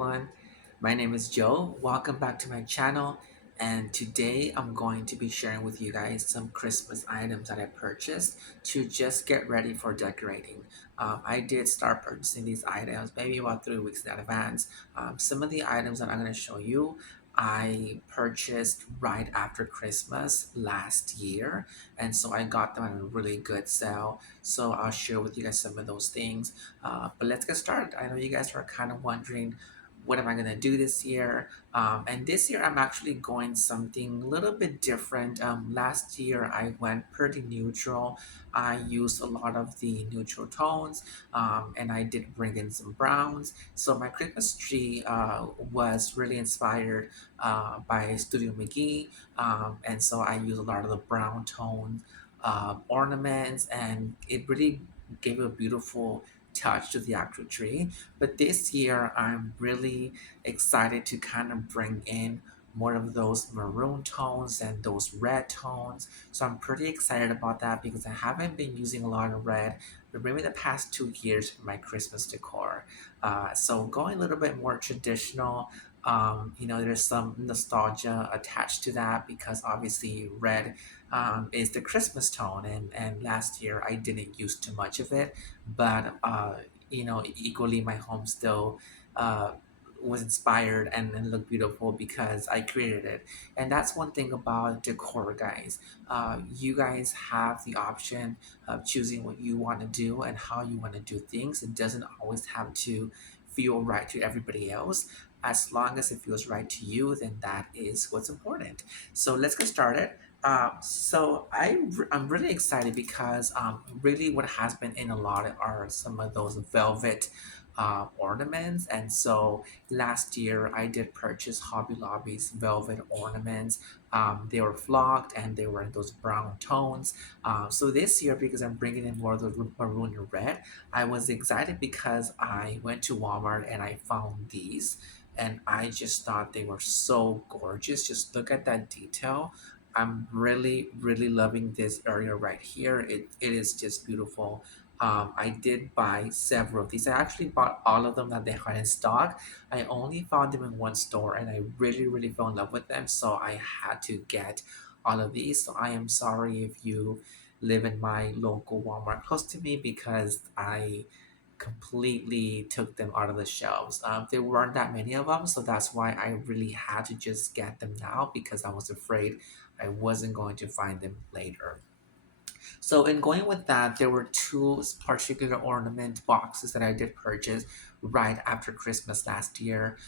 everyone. My name is Joe. Welcome back to my channel. And today I'm going to be sharing with you guys some Christmas items that I purchased to just get ready for decorating. I did start purchasing these items maybe about 3 weeks in advance. Some of the items that I'm going to show you, I purchased right after Christmas last year. And so I got them at a really good sale. So I'll share with you guys some of those things. But let's get started. I know you guys are kind of wondering, what am I going to do this year? And this year I'm actually going something a little bit different. Last year I went pretty neutral. I used a lot of the neutral tones, and I did bring in some browns. So my Christmas tree was really inspired by Studio McGee. And so I used a lot of the brown tone ornaments, and it really gave a beautiful touch to the actual tree. But this year, I'm really excited to kind of bring in more of those maroon tones and those red tones. So I'm pretty excited about that because I haven't been using a lot of red, but maybe the past 2 years for my Christmas decor. So going a little bit more traditional. There's some nostalgia attached to that because obviously red is the Christmas tone, and last year I didn't use too much of it, but equally my home still uh, was inspired and looked beautiful because I created it. And that's one thing about decor, guys. You guys have the option of choosing what you want to do and how you want to do things. It doesn't always have to feel right to everybody else. As long as it feels right to you, then that is what's important. So let's get started. I'm really excited because really what has been in a lot are some of those velvet ornaments. And so last year I did purchase Hobby Lobby's velvet ornaments. They were flocked and they were in those brown tones. So this year, because I'm bringing in more of the maroon and red, I was excited because I went to Walmart and I found these. And I just thought they were so gorgeous. Just look at that detail. I'm really, really loving this area right here. It is just beautiful. I did buy several of these. I actually bought all of them that they had in stock. I only found them in one store and I really, really fell in love with them. So I had to get all of these. So I am sorry if you live in my local Walmart close to me because I completely took them out of the shelves. There weren't that many of them, so that's why I really had to just get them now because I was afraid I wasn't going to find them later. So in going with that, there were two particular ornament boxes that I did purchase right after Christmas last year.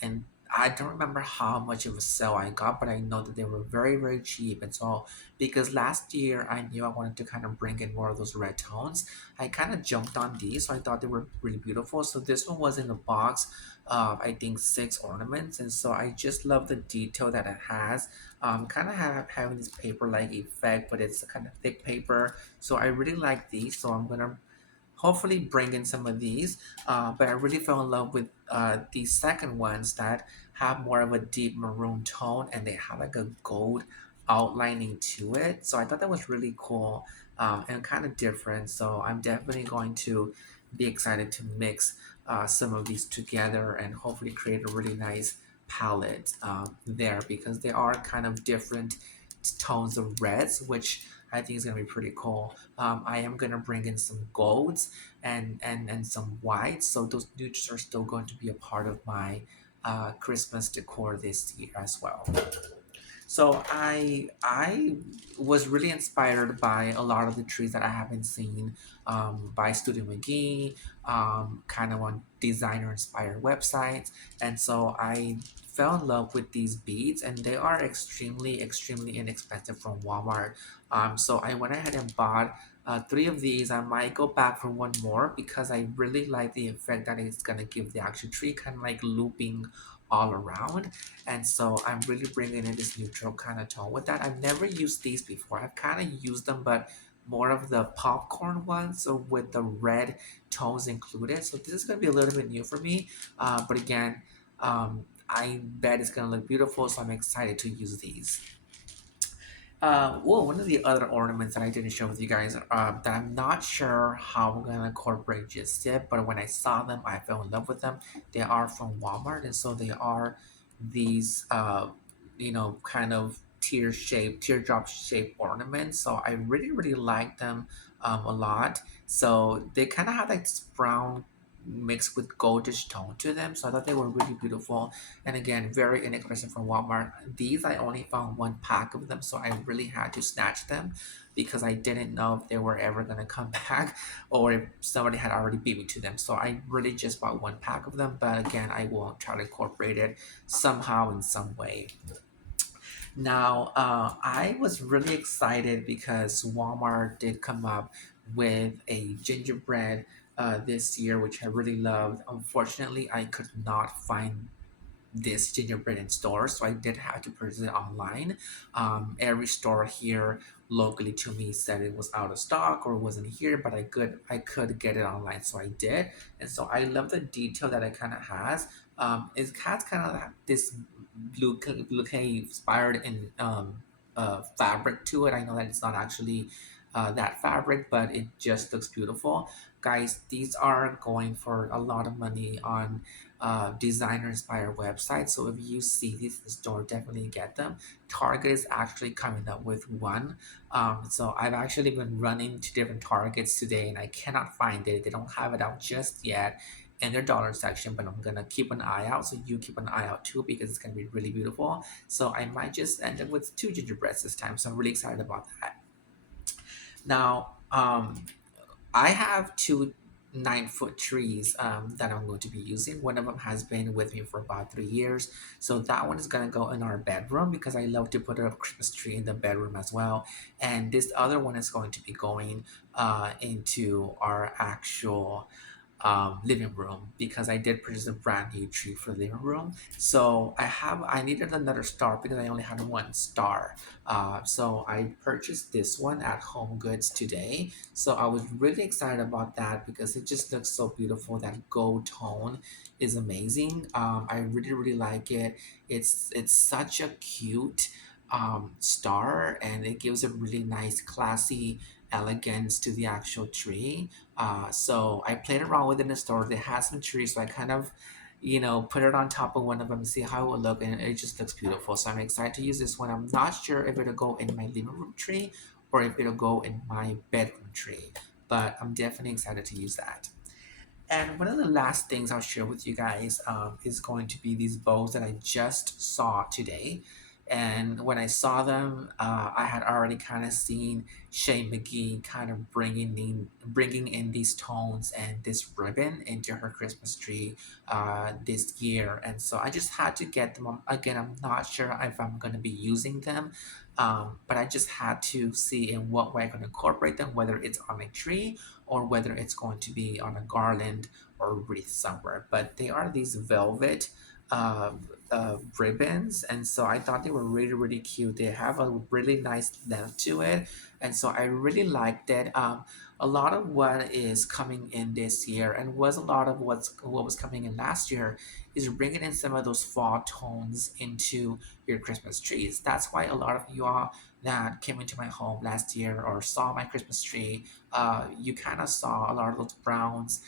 And I don't remember how much of a sale I got, but I know that they were very, very cheap. And so because last year I knew I wanted to kind of bring in more of those red tones, I kind of jumped on these. So I thought they were really beautiful. So this one was in a box of, I think, 6 ornaments. And so I just love the detail that it has. Kind of having this paper like effect, but it's a kind of thick paper. So I really like these. So I'm gonna hopefully bring in some of these. But I really fell in love with these second ones that have more of a deep maroon tone and they have like a gold outlining to it. So I thought that was really cool and kind of different. So I'm definitely going to be excited to mix some of these together and hopefully create a really nice palette there because they are kind of different tones of reds, which I think is gonna be pretty cool. I am gonna bring in some golds and some whites, so those neutrals are still going to be a part of my Christmas decor this year as well. So I was really inspired by a lot of the trees that I haven't seen by Studio McGee, kind of on designer inspired websites, and so I fell in love with these beads, and they are extremely extremely inexpensive from Walmart. So I went ahead and bought. 3 of these. I might go back for one more because I really like the effect that it's gonna give the actual tree, kind of like looping all around. And so I'm really bringing in this neutral kind of tone with that. I've never used these before. I've kind of used them, but more of the popcorn ones, so with the red tones included. So this is going to be a little bit new for me. But again, I bet it's going to look beautiful, so I'm excited to use these. Well, one of the other ornaments that I didn't share with you guys, that I'm not sure how I'm gonna incorporate just yet, but when I saw them, I fell in love with them. They are from Walmart, and so they are these, kind of teardrop shaped ornaments. So I really, really like them, a lot. So they kind of have like this brown mixed with goldish tone to them. So I thought they were really beautiful. And again, very inexpensive from Walmart. These I only found one pack of them, so I really had to snatch them because I didn't know if they were ever gonna come back or if somebody had already beat me to them. So I really just bought one pack of them, but again, I will try to incorporate it somehow in some way. Now, I was really excited because Walmart did come up with a gingerbread this year, which I really loved. Unfortunately, I could not find this gingerbread in stores, so I did have to purchase it online. Every store here locally to me said it was out of stock or wasn't here, but I could get it online, so I did. And so I love the detail that it kind of has. It has kind of this blue clay inspired in fabric to it. I know that it's not actually that fabric, but it just looks beautiful. Guys, these are going for a lot of money on designer inspired website. So if you see these in the store, definitely get them. Target is actually coming up with one. So I've actually been running to different Targets today and I cannot find it. They don't have it out just yet in their dollar section, but I'm gonna keep an eye out. So you keep an eye out too because it's gonna be really beautiful. So I might just end up with two gingerbreads this time. So I'm really excited about that. Now, I have two 9 foot trees that I'm going to be using. One of them has been with me for about 3 years. So that one is going to go in our bedroom because I love to put a Christmas tree in the bedroom as well. And this other one is going to be going into our actual living room because I did purchase a brand new tree for the living room. So I needed another star because I only had one star. So I purchased this one at Home Goods today. So I was really excited about that because it just looks so beautiful. That gold tone is amazing. I really really like it. It's such a cute star and it gives a really nice classy elegance to the actual tree. So I played around with it in the store. They had some trees, so I kind of, put it on top of one of them and see how it would look, and it just looks beautiful. So I'm excited to use this one. I'm not sure if it'll go in my living room tree or if it'll go in my bedroom tree, but I'm definitely excited to use that. And one of the last things I'll share with you guys is going to be these bows that I just saw today. And when I saw them, I had already kind of seen Shay McGee kind of bringing in these tones and this ribbon into her Christmas tree this year. And so I just had to get them. Again, I'm not sure if I'm going to be using them, but I just had to see in what way I'm going to incorporate them, whether it's on a tree or whether it's going to be on a garland or wreath somewhere. But they are these velvet uh, ribbons, and so I thought they were really, really cute. They have a really nice length to it, and so I really liked it. A lot of what is coming in this year, and was a lot of what was coming in last year, is bringing in some of those fall tones into your Christmas trees. That's why a lot of you all that came into my home last year or saw my Christmas tree, you kind of saw a lot of those browns,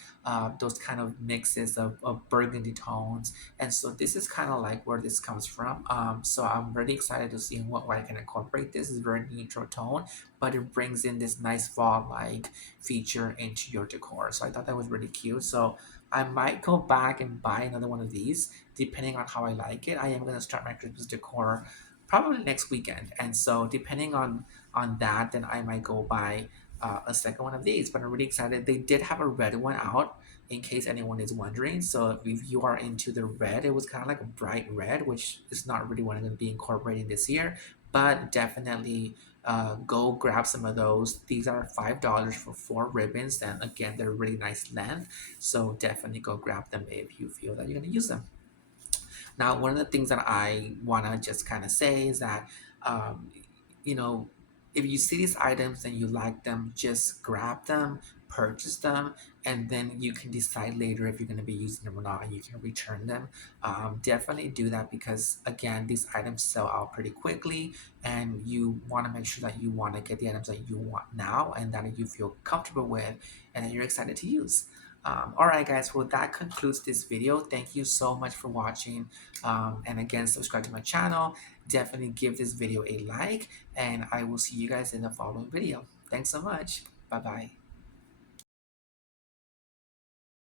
those kind of mixes of burgundy tones. And so this is kind of like where this comes from. So I'm really excited to see in what way I can incorporate this. It's very neutral tone, but it brings in this nice fall-like feature into your decor. So I thought that was really cute. So I might go back and buy another one of these, depending on how I like it. I am gonna start my Christmas decor probably next weekend, and so depending on that, then I might go buy a second one of these. But I'm really excited. They did have a red one out, in case anyone is wondering. So if you are into the red, it was kind of like a bright red, which is not really what I'm going to be incorporating this year, but definitely go grab some of those. These are $5 for 4 ribbons, and again, they're really nice length. So definitely go grab them if you feel that you're going to use them. Now, one of the things that I want to just kind of say is that, um, you know, if you see these items and you like them, just grab them. purchase them, and then you can decide later if you're going to be using them or not, and you can return them. Definitely do that, because again, these items sell out pretty quickly, and you want to make sure that you want to get the items that you want now and that you feel comfortable with and that you're excited to use. All right, guys. Well, that concludes this video. Thank you so much for watching. And again, subscribe to my channel. Definitely give this video a like, and I will see you guys in the following video. Thanks so much. Bye bye.